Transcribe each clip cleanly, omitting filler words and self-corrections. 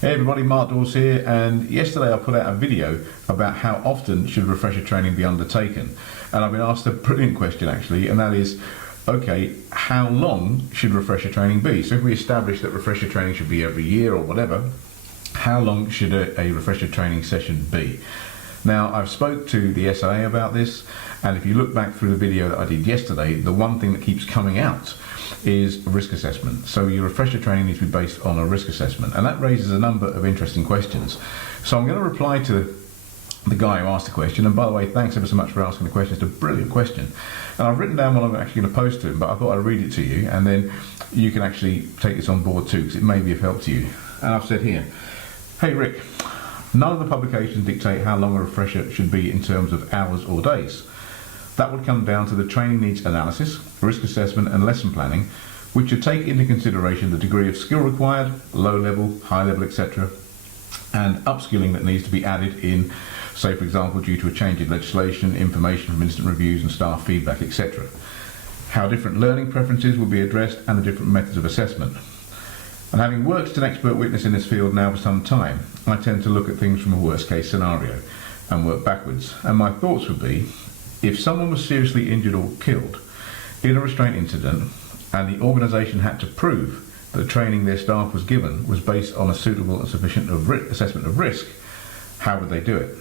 Hey everybody, Mark Dawes here, and yesterday I put out a video about how often should refresher training be undertaken, and I've been asked a brilliant question actually, and that is, okay, how long should refresher training be? So if we establish that refresher training should be every year or whatever, how long should a refresher training session be? Now, I've spoke to the SIA about this, and if you look back through the video that I did yesterday, the one thing that keeps coming out is risk assessment. So your refresher training needs to be based on a risk assessment, and that raises a number of interesting questions. So I'm going to reply to the guy who asked the question, and by the way, thanks ever so much for asking the question. It's a brilliant question, and I've written down what I'm actually going to post to him, but I thought I'd read it to you, and then you can actually take this on board too, because it may be of help to you. And I've said here, hey Rick, none of the publications dictate how long a refresher should be in terms of hours or days. That would come down to the training needs analysis, risk assessment and lesson planning, which should take into consideration the degree of skill required, low level, high level, etc., and upskilling that needs to be added in, say for example, due to a change in legislation, information from instant reviews and staff feedback, etc. How different learning preferences will be addressed and the different methods of assessment. And having worked as an expert witness in this field now for some time, I tend to look at things from a worst case scenario and work backwards. And my thoughts would be, if someone was seriously injured or killed in a restraint incident and the organisation had to prove that the training their staff was given was based on a suitable and sufficient assessment of risk, how would they do it?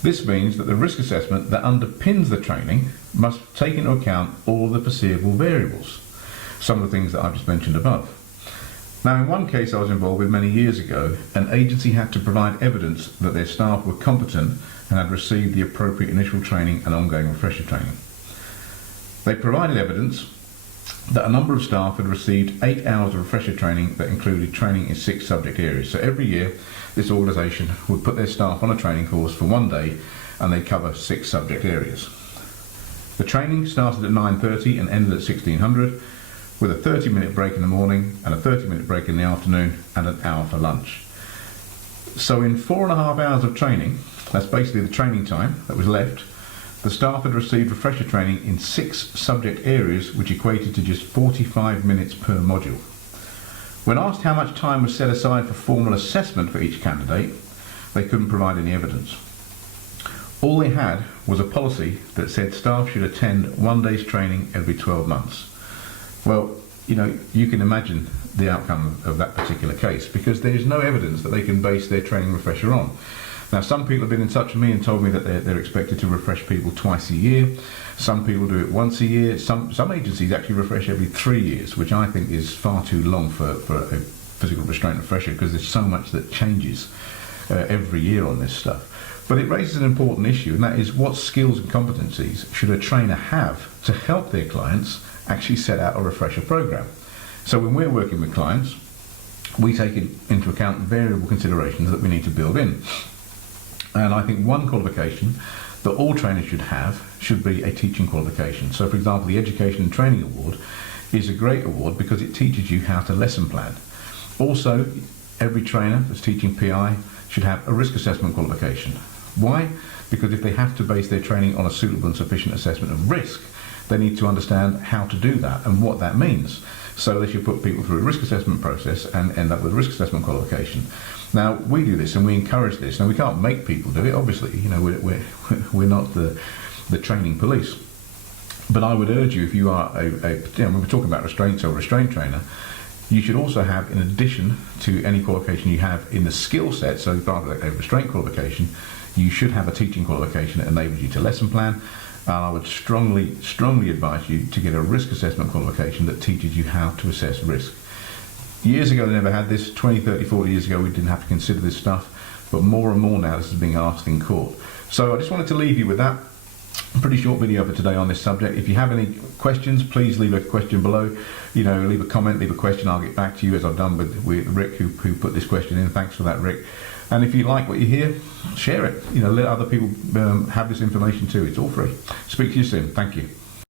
This means that the risk assessment that underpins the training must take into account all the foreseeable variables, some of the things that I've just mentioned above. Now, in one case I was involved with many years ago, an agency had to provide evidence that their staff were competent and had received the appropriate initial training and ongoing refresher training. They provided evidence that a number of staff had received 8 hours of refresher training that included training in 6 subject areas. So every year this organisation would put their staff on a training course for one day and they'd cover 6 subject areas. The training started at 9:30 and ended at 1600, with a 30-minute break in the morning and a 30-minute break in the afternoon and an hour for lunch. So in 4.5 hours of training, that's basically the training time that was left, the staff had received refresher training in 6 subject areas, which equated to just 45 minutes per module. When asked how much time was set aside for formal assessment for each candidate, they couldn't provide any evidence. All they had was a policy that said staff should attend one day's training every 12 months. Well, you know, you can imagine the outcome of that particular case, because there is no evidence that they can base their training refresher on. Now, some people have been in touch with me and told me that they're expected to refresh people twice a year. Some people do it once a year. Some agencies actually refresh every 3 years, which I think is far too long for a physical restraint refresher, because there's so much that changes every year on this stuff. But it raises an important issue, and that is, what skills and competencies should a trainer have to help their clients actually set out a refresher program? So when we're working with clients, we take into account variable considerations that we need to build in. And I think one qualification that all trainers should be a teaching qualification. So for example, the Education and Training Award is a great award because it teaches you how to lesson plan. Also, every trainer that's teaching PI should have a risk assessment qualification. Why? Because if they have to base their training on a suitable and sufficient assessment of risk, they need to understand how to do that and what that means. So they should put people through a risk assessment process and end up with a risk assessment qualification. Now, we do this and we encourage this. Now, we can't make people do it, obviously. You know, we're not the training police. But I would urge you, if you are when we're talking about restraints or restraint trainer, you should also have, in addition to any qualification you have in the skill set, so rather than a restraint qualification, you should have a teaching qualification that enables you to lesson plan. And I would strongly advise you to get a risk assessment qualification that teaches you how to assess risk. Years ago they never had this. 20, 30, 40 years ago we didn't have to consider this stuff, but more and more now this is being asked in court. So I just wanted to leave you with that pretty short video for today on this subject. If you have any questions, please leave a question below. You know, leave a comment, leave a question. I'll get back to you, as I've done with Rick, who put this question in. Thanks for that, Rick. And if you like what you hear, share it. You know, let other people have this information too. It's all free. Speak to you soon. Thank you.